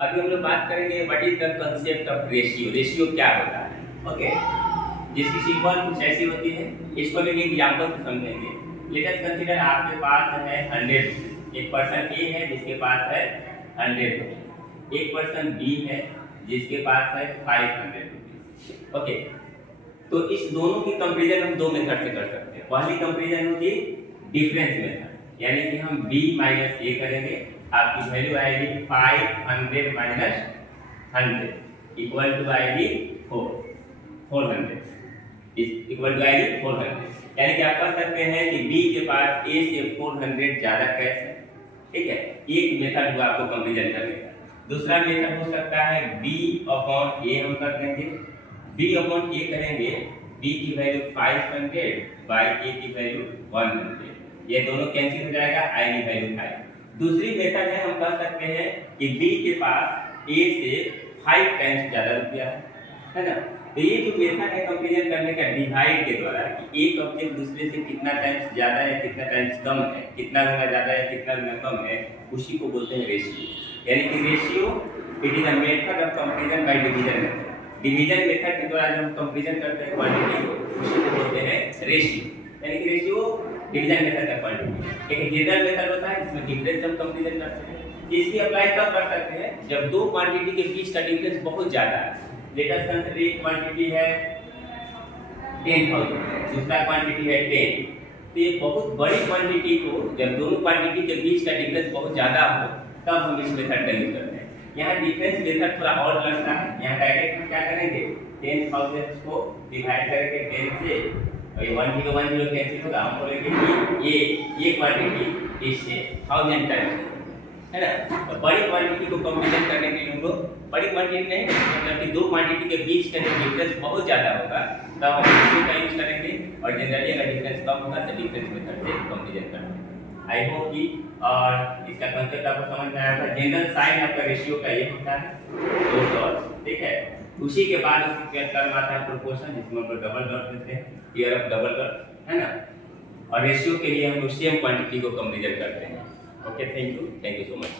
अभी हम लोग बात करेंगे what is the concept of ratio. Ratio क्या होता है? ओके, जिसकी सिंपल कुछ ऐसी होती है, इसको लेके एग्जांपल से समझेंगे। लेट अस कंसीडर आपके पास है 100 रुपीज। एक पर्सन ए है जिसके पास है 100 रुपीज, एक पर्सन बी है जिसके पास है 500 रुपीज। ओके, तो इस दोनों की कंपेरिजन हम दो मेथड से कर सकते हैं। पहली कंपेरिजन होगी डिफरेंस मेथड, यानी कि हम b माइनस ए करेंगे, आपकी वैल्यू आएगी 500 माइनस 100 इक्वल टू आएगी 400 इक्वल टू आएगी 400। यानी कि आप कह सकते हैं कि b के पास a से 400 ज्यादा कैश है। ठीक है, एक मेथड हुआ आपको कंपेरिजन करने का। दूसरा मेथड हो सकता है b अपॉन a हम कर देंगे। b अपॉन a करेंगे, b की वैल्यू 500 बाई a की वैल्यू 100, ये दोनों कैंसिल हो जाएगा, आएगी वैल्यू 5। दूसरी मेथड है, हम कह सकते हैं कि b के पास a से 5 टाइम्स ज्यादा रुपया है ना। तो ये जो मेथड है कंपेरिजन करने का डिवाइड के द्वारा, कि एक ऑब्जेक्ट दूसरे से कितना टाइम्स ज्यादा है कितना टाइम्स कम है, कितना गुना ज्यादा है कितना गुना कम है, उसी को बोलते हैं रेशियो। यानी कि ratio it is a method of comparison by division method. Division method के द्वारा जब हम कंपेरिजन करते हैं क्वांटिटी को, उसी को बोलते हैं रेशियो। यानी कि रेशियो डिवीजन मेथड का क्वांटिटी। एक जनरल मेथड होता है जिसमें डिफरेंस हम कंपेरिजन करते हैं। इसकी अप्लाई तब कर सकते हैं जब दो क्वांटिटी के बीच का डिफरेंस बहुत ज्यादा है। लेट अस कंसीडर एक क्वांटिटी है 10,000, दूसरा क्वांटिटी है 10। तो ये बहुत बड़ी क्वांटिटी को, जब दोनों क्वांटिटी के बीच का डिफरेंस बहुत ज्यादा हो, तब हम इस मेथड का यूज करते हैं। यहाँ डिफरेंस मेथड थोड़ा और लगता है। यहाँ डायरेक्ट हम क्या करेंगे, 10,000 को डिवाइड करके 10 से, और ये 1010 कैंसिल होगा, हम बोलेंगे कि ये क्वांटिटी इससे 1000 टाइम्स है ना। तो बड़ी क्वांटिटी को कंपेरिजन करने के लिए हम लोग, बड़ी क्वांटिटी नहीं, मतलब कि दो क्वांटिटी के बीच का जो डिफरेंस बहुत ज़्यादा होगा, तब हम रेशियो का यूज करेंगे। और जनरली अगर डिफरेंस कम होगा तो डिफरेंस मेथड से कंपेरिजन करेंगे। आई होप कि और इसका कंसेप्ट आपको समझ में आया होगा। जनरल साइन आपका रेशियो का ये होता है, दो डॉट्स, ठीक है। उसी के बाद उसकी टर्म आता है प्रोपोर्शन, जिसमें हम लोग डबल डॉट देते हैं, हियर ऑफ डबल डॉट, है ना। और रेशियो के लिए हम लोग सेम क्वांटिटी को कंपेरिजन करते हैं। Okay, thank you so much.